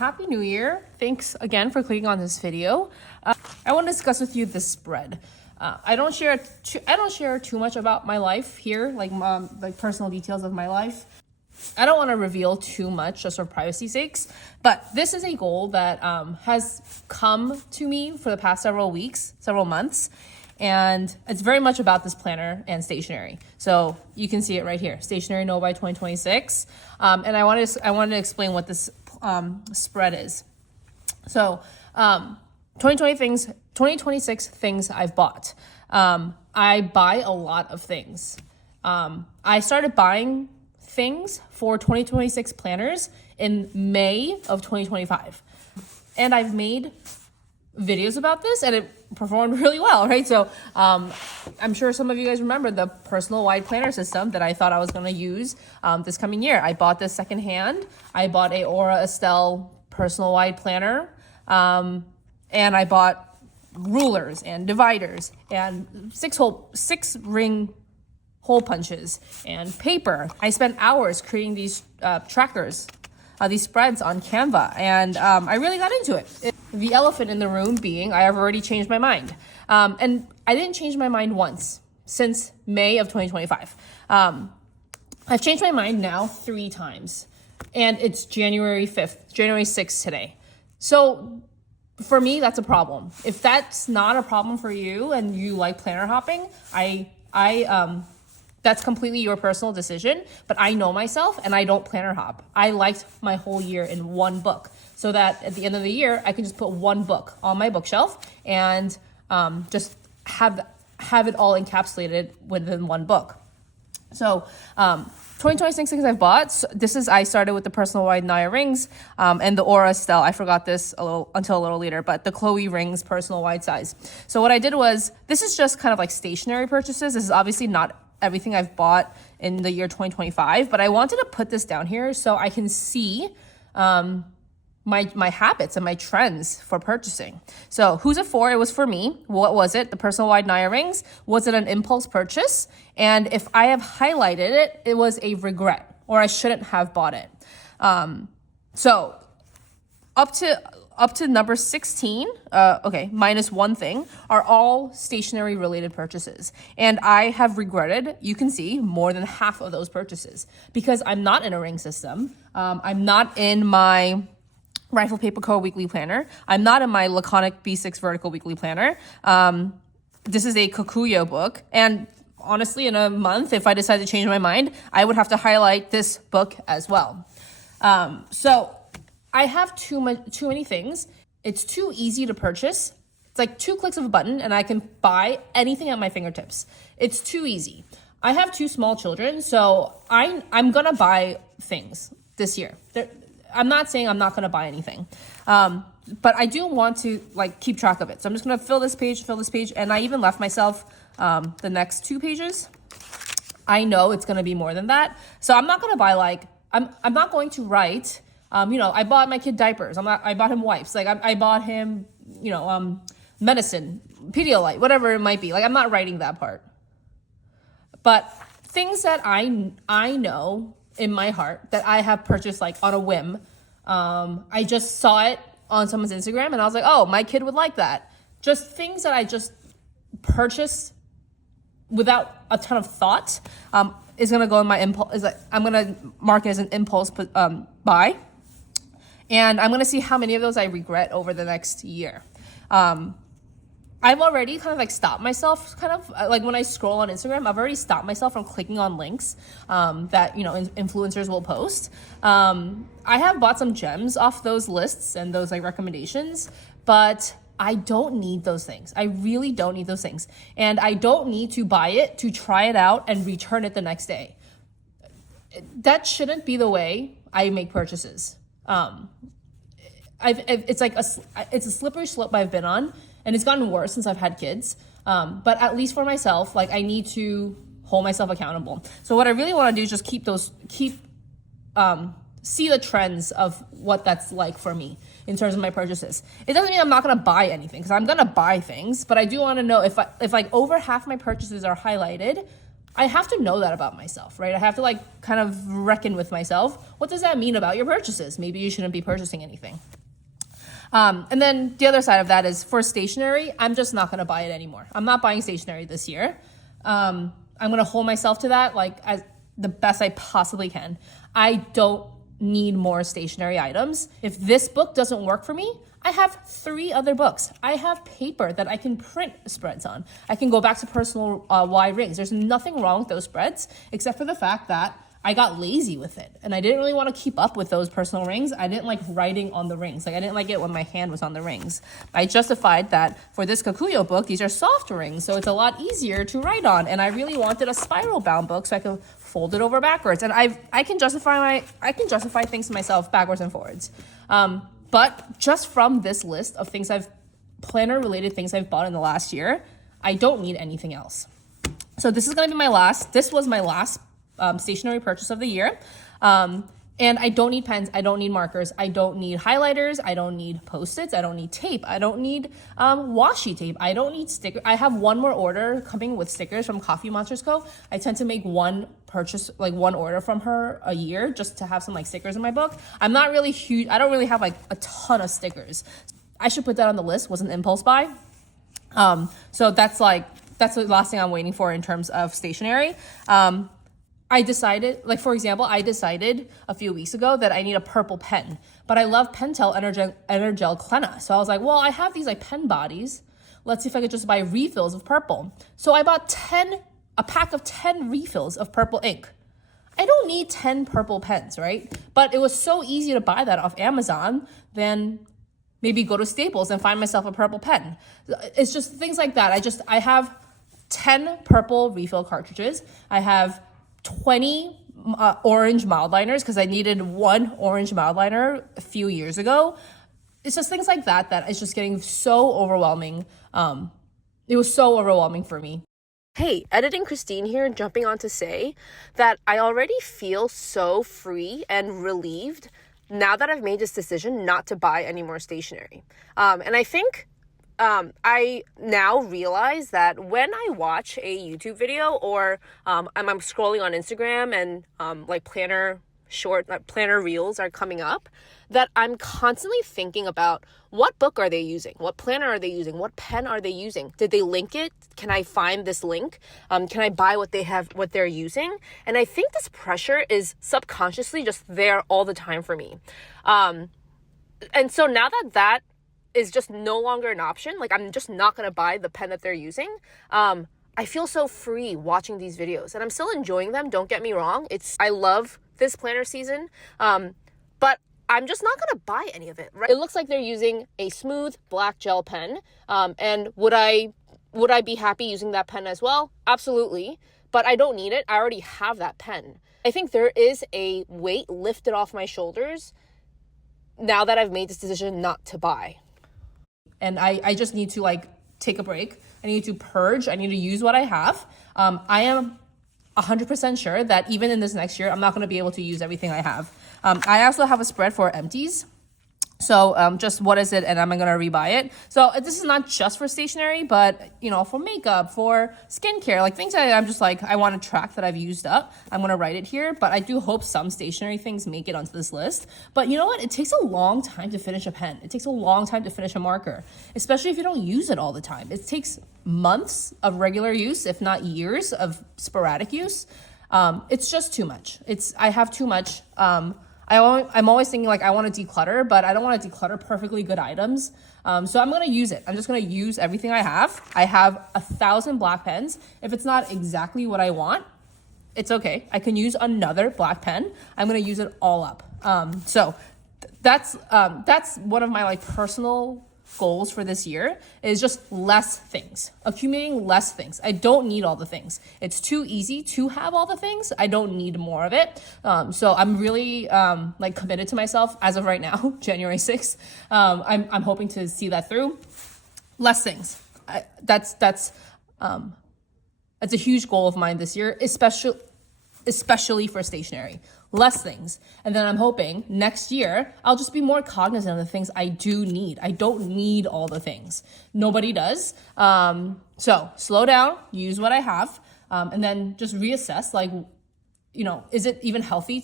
Happy New Year. Thanks again for clicking on this video. I want to discuss with you the spread. I don't share too much about my life here, like personal details of my life. I don't want to reveal too much just for privacy sakes, but this is a goal that has come to me for the past several months, and it's very much about this planner and stationery. So you can see it right here, Stationery No Buy 2026, and I wanted to explain what this spread is. So 2026 things I've bought. I buy a lot of things. I started buying things for 2026 planners in May of 2025. And I've made videos about this and it performed really well, right? So I'm sure some of you guys remember the personal wide planner system that I thought I was going to use this coming year. I bought this secondhand. I bought a Aura Estelle personal wide planner. And I bought rulers and dividers and six ring hole punches and paper. I spent hours creating these trackers, these spreads on Canva, and I really got into it. The elephant in the room being I have already changed my mind. And I didn't change my mind once since May of 2025. I've changed my mind now 3 times, and it's January 6th today. So for me, that's a problem. If that's not a problem for you and you like planner hopping, that's completely your personal decision, but I know myself and I don't planner hop. I liked my whole year in one book so that at the end of the year, I can just put one book on my bookshelf and just have it all encapsulated within one book. So 2026 things I've bought. So I started with the personal wide Naya rings and the Aura Estelle. I forgot this until a little later, but the Chloe rings personal wide size. So what I did was, this is just kind of like stationary purchases. This is obviously not everything I've bought in the year 2025, but I wanted to put this down here so I can see my habits and my trends for purchasing. So who's it for? It was for me. What was it? The personal wide Naya rings. Was it an impulse purchase? And if I have highlighted it, it was a regret, or I shouldn't have bought it. So up to number 16, minus one thing, are all stationery related purchases. And I have regretted, you can see, more than half of those purchases because I'm not in a ring system. I'm not in my Rifle Paper Co. weekly planner. I'm not in my Laconic B6 vertical weekly planner. This is a Kokuyo book. And honestly, in a month, if I decide to change my mind, I would have to highlight this book as well. So I have too many things. It's too easy to purchase. It's like 2 clicks of a button and I can buy anything at my fingertips. It's too easy. I have 2 small children, so I'm gonna buy things this year. I'm not saying I'm not gonna buy anything, but I do want to keep track of it. So I'm just gonna fill this page, and I even left myself the next 2 pages. I know it's gonna be more than that, so I'm not gonna buy I'm not going to write. I bought my kid diapers. I bought him wipes. I bought him, medicine, Pedialyte, whatever it might be. I'm not writing that part. But things that I know in my heart that I have purchased on a whim. I just saw it on someone's Instagram and I was like, oh, my kid would like that. Just things that I just purchased without a ton of thought is gonna go in my impulse. I'm gonna mark it as an impulse buy. And I'm going to see how many of those I regret over the next year. I've already kind of stopped myself, when I scroll on Instagram, I've already stopped myself from clicking on links that, influencers will post. I have bought some gems off those lists and those recommendations, but I don't need those things. I really don't need those things. And I don't need to buy it to try it out and return it the next day. That shouldn't be the way I make purchases. It's a slippery slope I've been on, and it's gotten worse since I've had kids. But at least for myself, I need to hold myself accountable. So what I really want to do is just see the trends of what that's like for me in terms of my purchases. It doesn't mean I'm not going to buy anything, because I'm going to buy things, but I do want to know if over half my purchases are highlighted, I have to know that about myself, right? I have to like kind of reckon with myself. What does that mean about your purchases? Maybe you shouldn't be purchasing anything. And then the other side of that is for stationery, I'm just not going to buy it anymore. I'm not buying stationery this year. I'm going to hold myself to that like as the best I possibly can. I don't need more stationery items. If this book doesn't work for me, I have 3 other books. I have paper that I can print spreads on. I can go back to personal Y rings. There's nothing wrong with those spreads except for the fact that I got lazy with it and I didn't really want to keep up with those personal rings. I didn't like writing on the rings. Like I didn't like it when my hand was on the rings. I justified that for this Kakuyo book, these are soft rings, so it's a lot easier to write on. And I really wanted a spiral bound book so I could fold it over backwards. And I can justify things to myself backwards and forwards. But just from this list of things planner related things I've bought in the last year, I don't need anything else. So this was my last stationery purchase of the year. And I don't need pens. I don't need markers. I don't need highlighters. I don't need Post-its. I don't need tape. I don't need washi tape. I don't need stickers. I have one more order coming with stickers from Coffee Monsters Co. I tend to make one order from her a year just to have some like stickers in my book. I'm not really huge. I don't really have like a ton of stickers. I should put that on the list. Was an impulse buy. So that's the last thing I'm waiting for in terms of stationery. I decided a few weeks ago that I need a purple pen, but I love Pentel Energel Clena. So I was like, well, I have these like pen bodies. Let's see if I could just buy refills of purple. So I bought a pack of 10 refills of purple ink. I don't need 10 purple pens, right? But it was so easy to buy that off Amazon, then maybe go to Staples and find myself a purple pen. It's just things like that. I have 10 purple refill cartridges. I have 20 orange mild liners because I needed one orange mild liner a few years ago. It's just things like that is just getting so overwhelming. It was so overwhelming for me. Hey, Editing Christine here, jumping on to say that I already feel so free and relieved now that I've made this decision not to buy any more stationery. And I think I now realize that when I watch a YouTube video or I'm scrolling on Instagram and planner reels are coming up, that I'm constantly thinking about what book are they using? What planner are they using? What pen are they using? Did they link it? Can I find this link? Can I buy what they're using? And I think this pressure is subconsciously just there all the time for me. And so now that is just no longer an option. Like I'm just not going to buy the pen that they're using. I feel so free watching these videos and I'm still enjoying them. Don't get me wrong. I love this planner season. But I'm just not going to buy any of it. Right? It looks like they're using a smooth black gel pen. And would I be happy using that pen as well? Absolutely. But I don't need it. I already have that pen. I think there is a weight lifted off my shoulders now that I've made this decision not to buy. And I just need to like take a break. I need to purge. I need to use what I have. I am 100% sure that even in this next year, I'm not going to be able to use everything I have. I also have a spread for empties. So just what is it, and am I going to rebuy it? So this is not just for stationery, but for makeup, for skincare, like things that I'm just like, I want to track that I've used up. I'm going to write it here, but I do hope some stationery things make it onto this list. But you know what? It takes a long time to finish a pen. It takes a long time to finish a marker, especially if you don't use it all the time. It takes months of regular use, if not years of sporadic use. It's just too much. I have too much. I'm always thinking like I want to declutter, but I don't want to declutter perfectly good items. So I'm going to use it. I'm just going to use everything I have. I have 1,000 black pens. If it's not exactly what I want, it's okay. I can use another black pen. I'm going to use it all up. So that's one of my like personal goals for this year is just less things, accumulating less things. I don't need all the things. It's too easy to have all the things. I don't need more of it. So I'm really like committed to myself as of right now, January 6th. I'm hoping to see that through. Less things. That's a huge goal of mine this year, especially for stationery. Less things. And then I'm hoping next year, I'll just be more cognizant of the things I do need. I don't need all the things. Nobody does. So slow down, use what I have. and then just reassess, like, you know, is it even healthy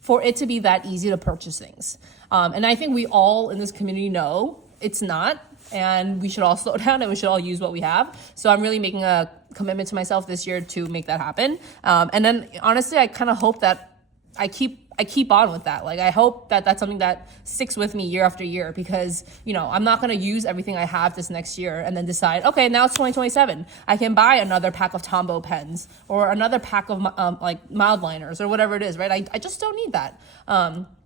for it to be that easy to purchase things? And I think we all in this community know it's not, and we should all slow down and we should all use what we have. So I'm really making a commitment to myself this year to make that happen. And then honestly, I kind of hope that I keep on with that. Like, I hope that that's something that sticks with me year after year, because, you know, I'm not going to use everything I have this next year and then decide, okay, now it's 2027. I can buy another pack of Tombow pens or another pack of like mild liners or whatever it is, right? I just don't need that.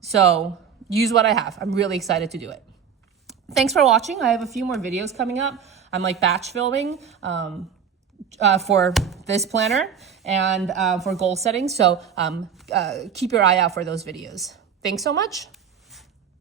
So use what I have. I'm really excited to do it. Thanks for watching. I have a few more videos coming up. I'm like batch filming for this planner and for goal setting. So keep your eye out for those videos. Thanks so much.